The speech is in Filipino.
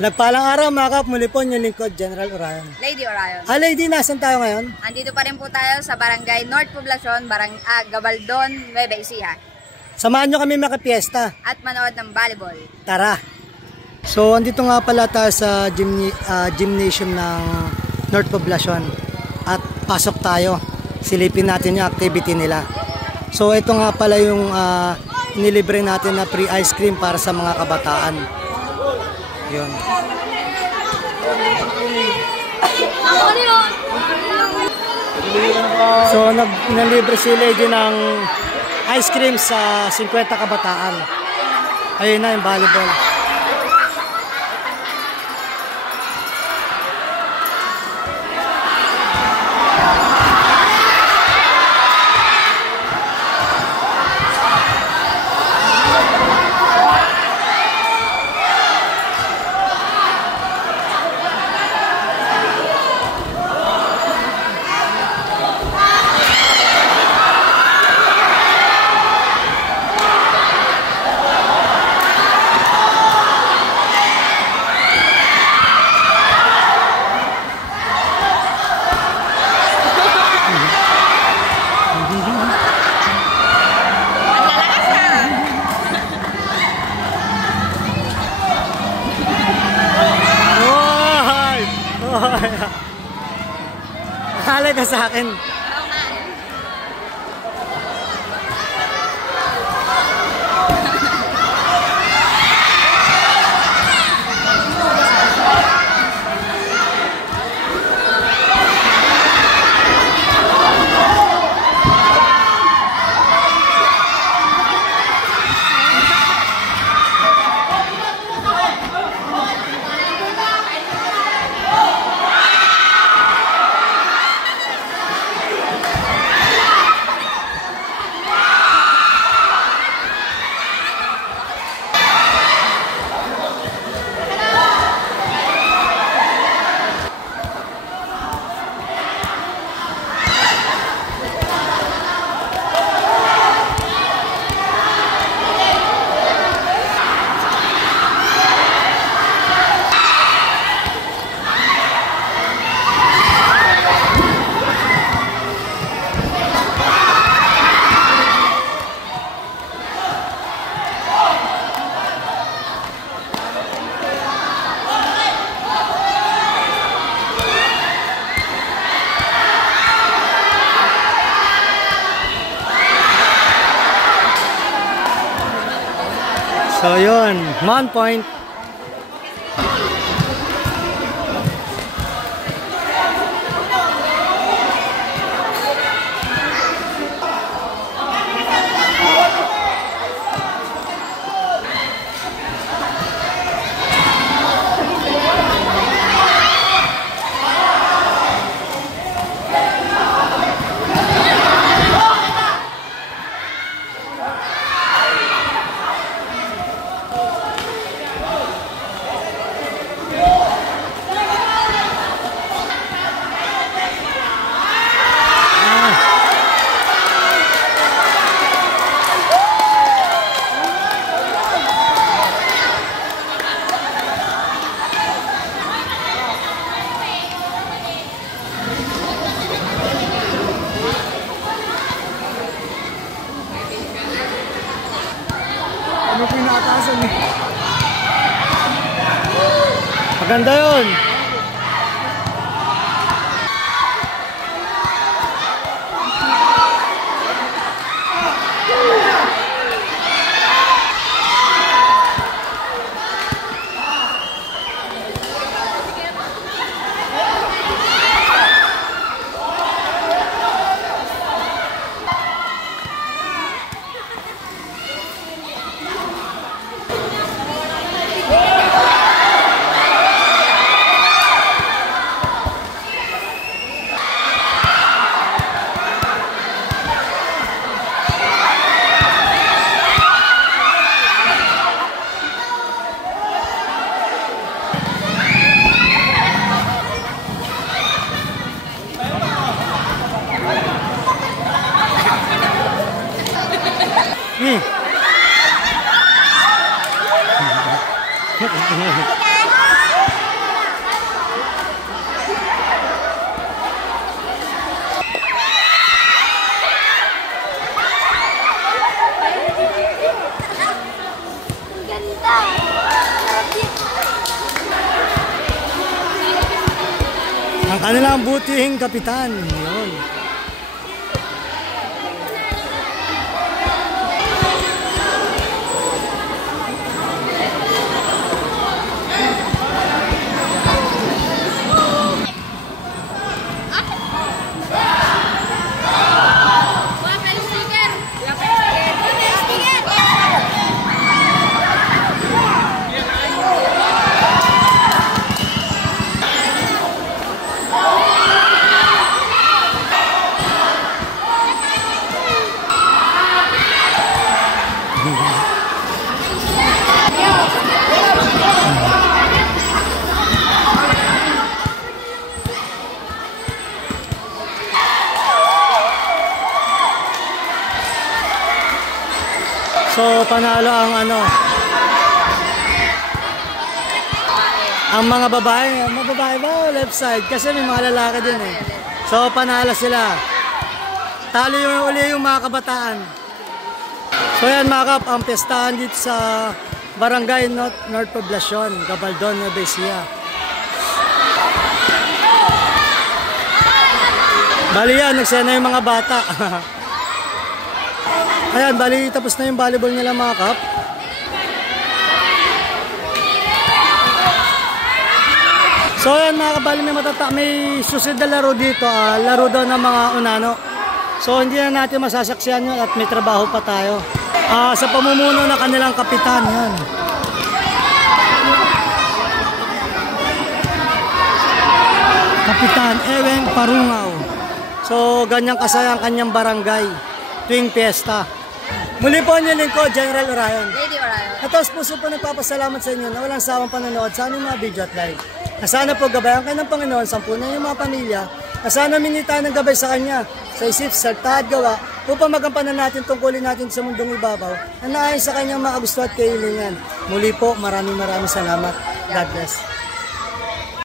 Nagpalang araw mga kap, muli po yung lingkod, General Orion. Lady Orion. Lady, nasan tayo ngayon? Andito pa rin po tayo sa Barangay North Poblacion, Gabaldon, Nueva Ecija. Samahan nyo kami makapiesta. At manood ng volleyball. Tara! So, andito nga pala tayo sa gymnasium ng North Poblacion. At pasok tayo. Silipin natin yung activity nila. So, ito nga pala yung nilibre natin na free ice cream para sa mga kabataan. Yun. So, nalibre si Lady ng ice cream sa 50 kabataan. Ayun na yung volleyball. Halay ka sa akin. So yun, 1 point. Ano pinakatasan eh? Maganda yun! Kanilang butihing kapitan. Yun. So panalo ang ang mga babae ba left side kasi may mga lalaki din eh. So panalo sila. Talo yung uli yung mga kabataan. So yan mga kap, ang pestahan dito sa Barangay North Poblacion, Gabaldon, Nueva Ecija. Bali yan, nagsaya na yung mga bata. Ayan, bali tapos na yung volleyball nila mga kap. So ayan mga kabali, may susunod na laro dito, laro daw ng mga unano. So hindi na natin masasaksihan yun at may trabaho pa tayo. Sa pamumuno ng kanilang kapitan yan. Kapitan Eweng Parungaw. So ganyang kasaya ang kanyang barangay tuwing piyesta. Muli po ang lingkod, General Orion. Lady Orion. At taos puso po nagpapasalamat sa inyo na walang sawang panonood sa aming mga video at live. Na sana po gabayan kayo ng Panginoon, sampunan yung mga pamilya, na sana mingi tayo ng gabay sa Kanya, sa isip, salta at gawa, upang magampanan natin tungkulin natin sa mundong ibabaw, na naayon sa Kanyang mga gusto at kahilingan. Muli po, maraming salamat. God bless.